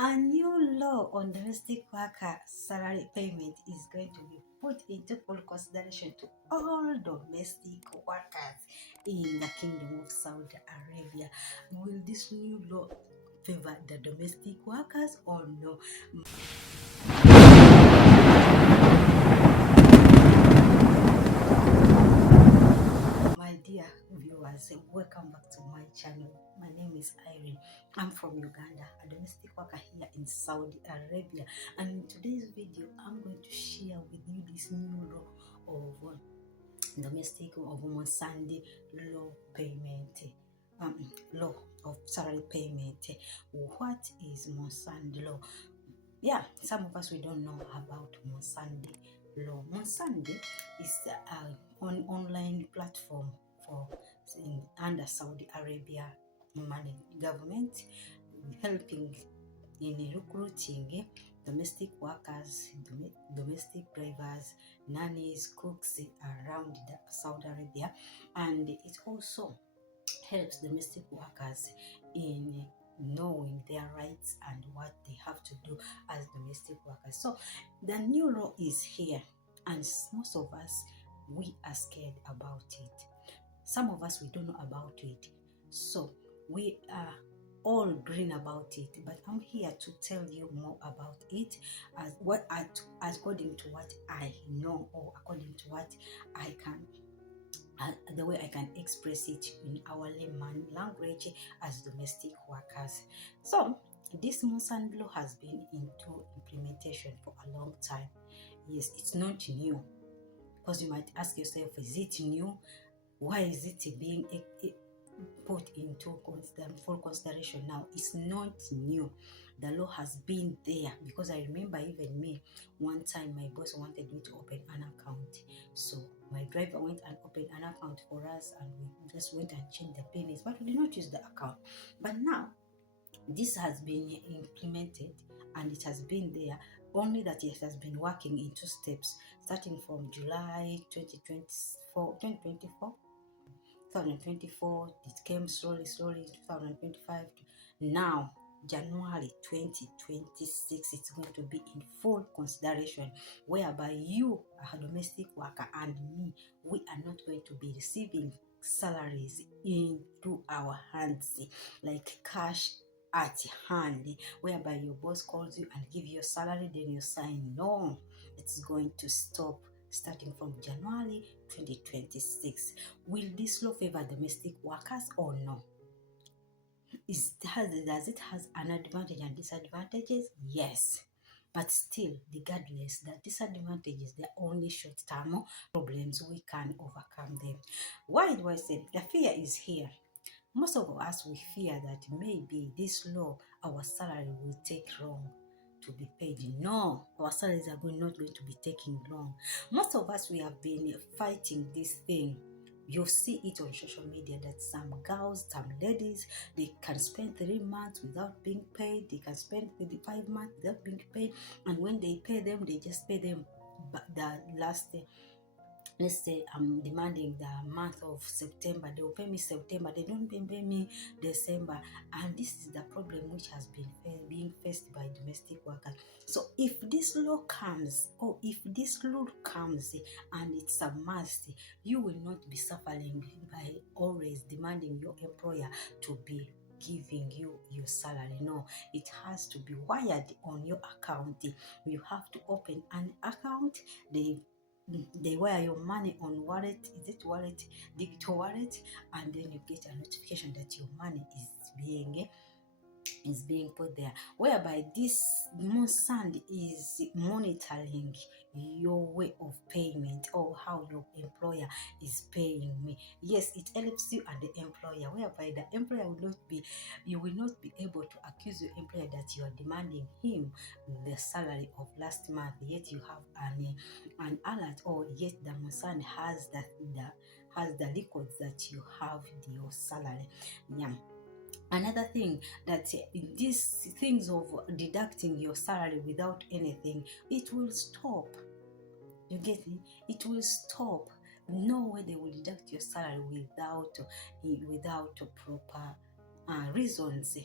A new law on domestic worker salary payment is going to be put into full consideration to all domestic workers in the Kingdom of Saudi Arabia. Will this new law favor the domestic workers or no? My dear viewers, welcome back to my channel. My name is Irene. I'm from Uganda, a domestic worker here in Saudi Arabia. And in today's video, I'm going to share with you this new law of domestic of musaned law payment. Law of salary payment. What is musaned law? Yeah, some of us we don't know about musaned law. Musaned is an online platform for under Saudi Arabia money government, helping in recruiting domestic workers, domestic drivers, nannies, cooks around Saudi Arabia, and it also helps domestic workers in knowing their rights and what they have to do as domestic workers. So the new law is here, and most of us we are scared about it. Some of us we don't know about it, so we are all green about it, but I'm here to tell you more about it according to what I know, or according to what I can the way I can express it in our layman language as domestic workers. So this musaned law has been into implementation for a long time. Yes, it's not new, because you might ask yourself, is it new? Why is it being put into full consideration now? It's not new. The law has been there, because I remember even me, one time my boss wanted me to open an account. So my driver went and opened an account for us, and we just went and changed the payments, but we did not use the account. But now this has been implemented and it has been there, only that it has been working in two steps, starting from July 2024. It came slowly 2025 now January 2026. It's going to be in full consideration, whereby you, a domestic worker, and me, we are not going to be receiving salaries into our hands like cash at hand, whereby your boss calls you and give you a salary, then you sign. No, it's going to stop starting from January 2026. Will this law favor domestic workers or no? Does it has an advantage and disadvantages? Yes. But still, regardless, the disadvantages, they're only short-term problems. We can overcome them. Why do I say the fear is here? Most of us, we fear that maybe this law, our salary will take long to be paid. No, our salaries are not going to be taking long. Most of us, we have been fighting this thing. You see it on social media that some girls, some ladies, they can spend 3 months without being paid. They can spend 5 months without being paid. And when they pay them, they just pay them the last let's say I'm demanding the month of September, they will pay me September, they don't pay me December. And this is the problem which has been being faced by domestic workers. So if this law comes, or if this law comes and it's a must, you will not be suffering by always demanding your employer to be giving you your salary. No, it has to be wired on your account. You have to open an account. They wire your money on wallet. Is it wallet? Digital wallet. And then you get a notification that your money is being put there, whereby this musaned is monitoring your way of payment, or how your employer is paying me. Yes, it helps you and the employer, whereby the employer you will not be able to accuse your employer that you are demanding him the salary of last month, yet you have an alert, or yet the musaned has the records that you have your salary. Yeah. Another thing, that these things of deducting your salary without anything, it will stop. You get me? It will stop. No way they will deduct your salary without proper reasons.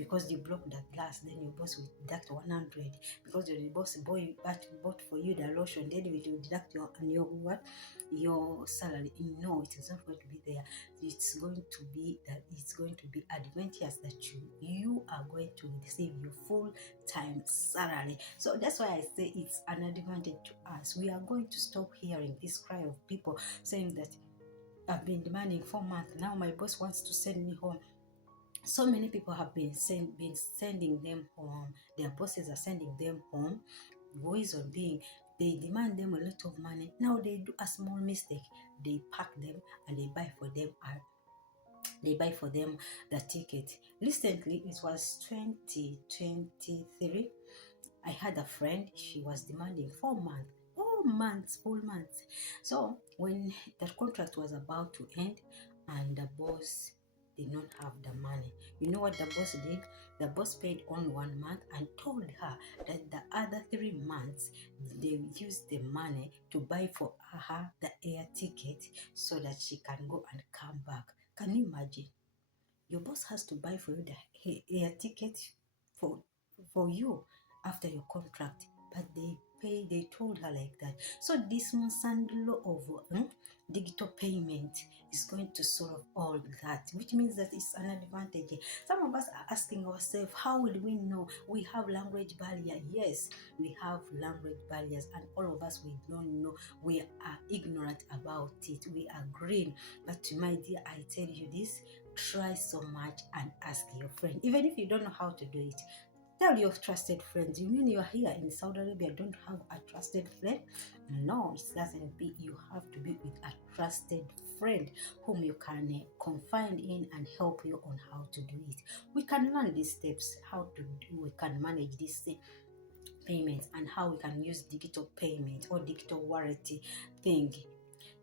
because you broke the glass, then your boss will deduct 100. Because your boss bought for you the lotion, then it will deduct your what, your salary. No, it is not going to be there. It's going to be that it's going to be advantageous that you are going to receive your full time salary. So that's why I say it's an advantage to us. We are going to stop hearing this cry of people saying that I've been demanding 4 months. Now my boss wants to send me home. So many people have been sending them home. Their bosses are sending them home. Reason being, they demand them a lot of money. Now they do a small mistake. They pack them and they buy for them. They buy for them the ticket. Recently, it was 2023. I had a friend, she was demanding 4 months. 4 months, full months. So when the contract was about to end and the boss did not have the money, you know what the boss did? The boss paid on 1 month and told her that the other 3 months they used the money to buy for her the air ticket so that she can go and come back. Can you imagine? Your boss has to buy for you the air ticket for you after your contract, but they told her like that. So this musaned law of digital payment is going to solve all that, which means that it's an advantage. Some of us are asking ourselves, how will we know? We have language barrier. Yes, we have language barriers, and all of us, we don't know. We are ignorant about it. We are green. But my dear, I tell you this, try so much and ask your friend. Even if you don't know how to do it, tell your trusted friends. You mean you're here in Saudi Arabia, don't have a trusted friend? No, it doesn't be. You have to be with a trusted friend whom you can confide in and help you on how to do it. We can learn these steps, how to do, we can manage this payments and how we can use digital payment or digital wallet thing.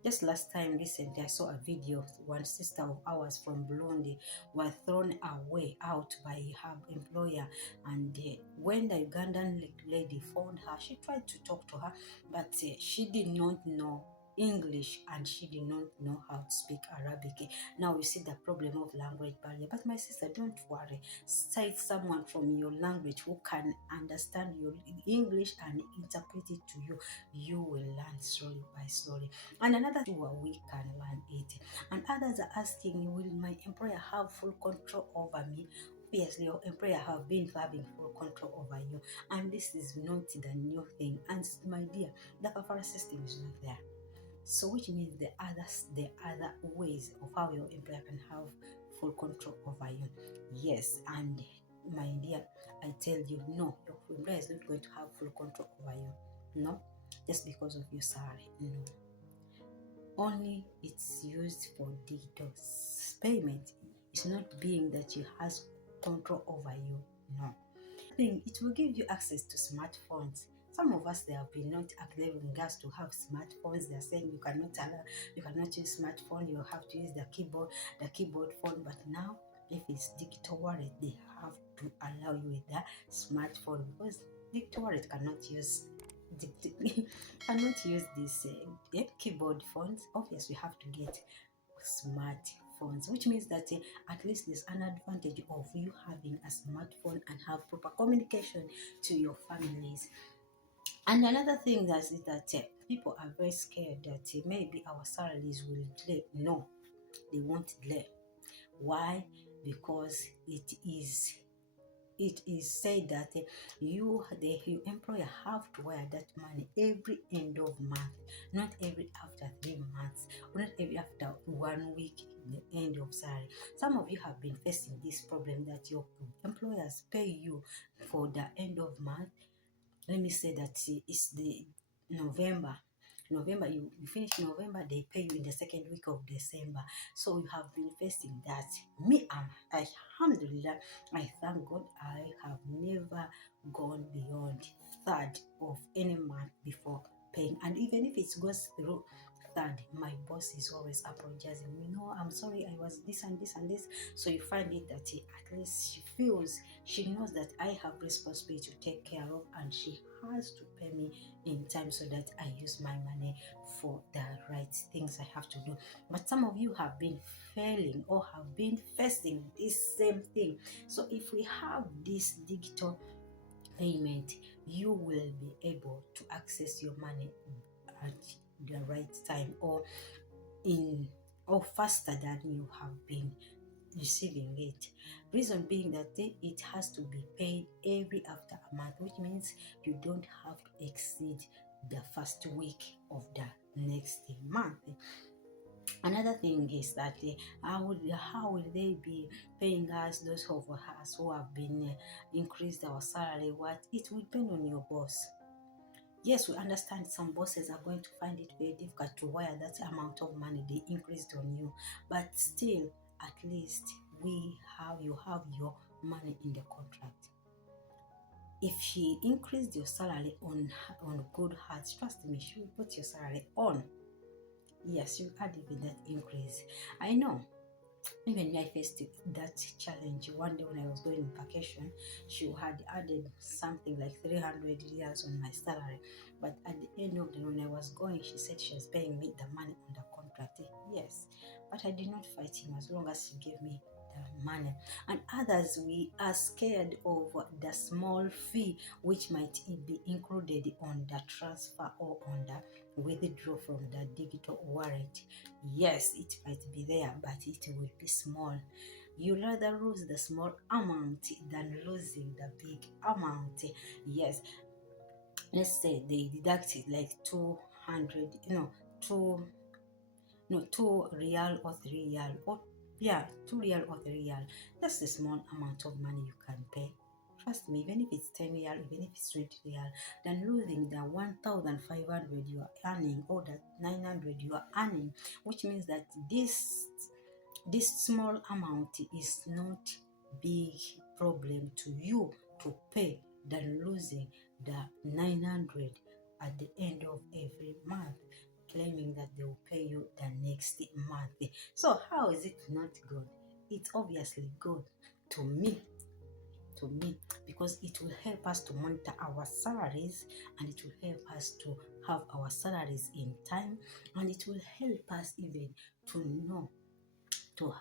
Just last time, recently, I saw a video. One sister of ours from Burundi was thrown away out by her employer, and when the Ugandan lady found her, she tried to talk to her, but she did not know English and she did not know how to speak Arabic. Now you see the problem of language barrier. But my sister, don't worry. Cite someone from your language who can understand your English and interpret it to you. You will learn slowly by slowly. And another thing where we can learn it. And others are asking, will my employer have full control over me? Obviously, your employer have been having full control over you. And this is not the new thing. And my dear, the kafara system is not there. So which means the other ways of how your employer can have full control over you. Yes, and my dear, I tell you, no, your employer is not going to have full control over you. No, just because of your salary. No. Only it's used for digital payment. It's not being that he has control over you. No. It will give you access to smartphones. Some of us, they have been not enabling us to have smartphones. They are saying you cannot use smartphone, you have to use the keyboard phone. But now, if it's digital wallet, they have to allow you with the smartphone, because digital wallet cannot use this keyboard phones. Obviously, we have to get smartphones, which means that at least there's an advantage of you having a smartphone and have proper communication to your families. And another thing is that people are very scared that maybe our salaries will delay. No, they won't delay. Why? Because it is said that your employer have to wire that money every end of month, not every after 3 months, or not every after 1 week, the end of salary. Some of you have been facing this problem that your employers pay you for the end of month. Let me say that it's the November, you finish November, they pay you in the second week of December. So you have been facing that. Me, alhamdulillah, I thank God I have never gone beyond third of any month before paying. And even if it goes through third, my boss is always apologizing. I'm sorry, I was this and this and this. So you find it that at least she knows that I have responsibility to take care of, and she has to pay me in time so that I use my money for the right things I have to do. But some of you have been failing or have been facing this same thing. So if we have this digital payment, you will be able to access your money at the right time, or faster than you have been receiving it. Reason being that it has to be paid every after a month, which means you don't have to exceed the first week of the next month. Another thing is that how will they be paying us, those of us who have been increased our salary? What it will depend on your boss. Yes, we understand some bosses are going to find it very difficult to wire that amount of money they increased on you, but still, at least you have your money in the contract. If she increased your salary on good hearts, trust me, she will put your salary on. Yes, you add even that increase. I know. Even I faced that challenge one day when I was going on vacation. She had added something like 300 riyals on my salary, but at the end of the day, when I was going, she said she was paying me the money on the contract. Yes, but I did not fight him as long as she gave me the money. And others, we are scared of the small fee which might be included on the transfer or on the withdraw from the digital wallet. Yes, it might be there, but it will be small. You rather lose the small amount than losing the big amount. Yes, let's say they deducted like 200, 2 real or 3 real, or yeah, 2 real or 3 real. That's the small amount of money you can pay. Trust me, even if it's 10 real, even if it's 20 real, then losing the 1,500 you are earning or the 900 you are earning, which means that this small amount is not big problem to you to pay than losing the 900 at the end of every month, claiming that they will pay you the next month. So how is it not good? It's obviously good to me, because it will help us to monitor our salaries, and it will help us to have our salaries in time, and it will help us even to know to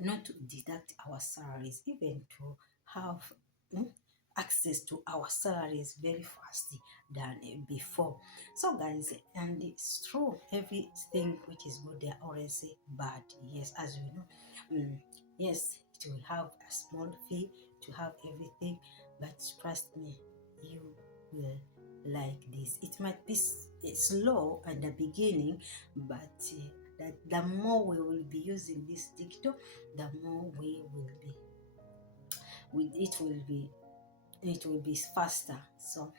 not to deduct our salaries, even to have access to our salaries very fast than before. So guys, and it's true, everything which is good there always say bad. Yes, as we know, yes, it will have a small fee to have everything, but trust me, you will like this. It might be slow at the beginning, but that the more we will be using this digital, the more we will be it will be faster. So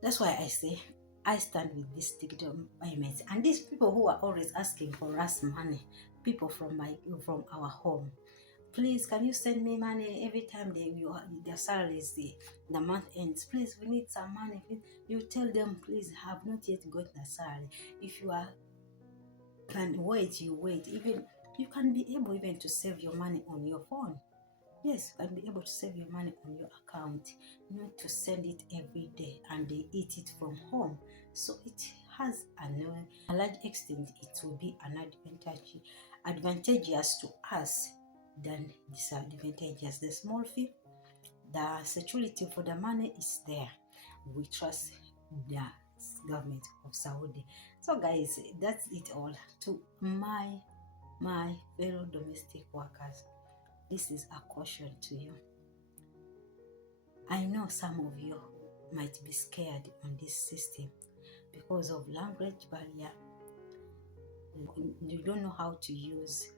that's why I say I stand with this digital payments. And these people who are always asking for us money, people from our home, please, can you send me money every time their salaries, the month ends? Please, we need some money. You tell them, please, have not yet got the salary. If you can wait, you wait. Even you can be able even to save your money on your phone. Yes, you can be able to save your money on your account, not to send it every day and they eat it from home. So it has a large extent, it will be an advantageous to us than disadvantageous. The small fee, the security for the money is there. We trust the government of Saudi. So guys, that's it all. To my fellow domestic workers, this is a caution to you. I know some of you might be scared on this system because of language barrier. You don't know how to use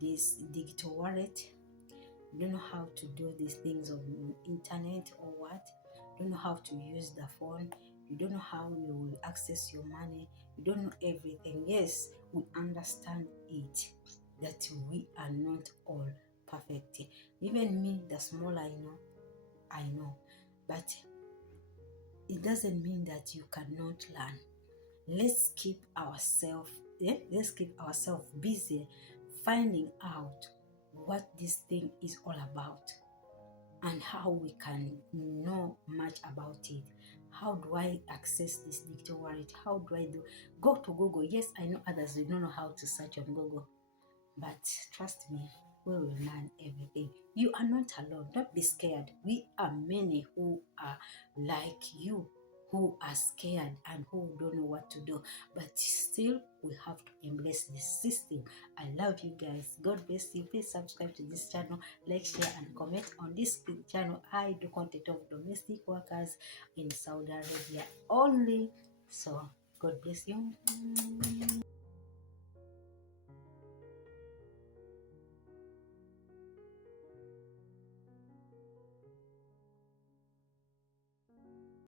this digital wallet. You don't know how to do these things on internet or what. You don't know how to use the phone. You don't know how you will access your money. You don't know everything. Yes, we understand it, that we are not all perfect. Even me, the small I know. But it doesn't mean that you cannot learn. let's keep ourselves busy finding out what this thing is all about and how we can know much about it. How do I access this digital wallet? How do I do? Go to Google. Yes, I know others do not know how to search on Google, but trust me, we will learn everything. You are not alone. Don't be scared. We are many who are like you, who are scared and who don't know what to do. But still, we have to embrace this system. I love you guys. God bless you. Please subscribe to this channel, like, share, and comment on this channel. I do content of domestic workers in Saudi Arabia only. So, God bless you.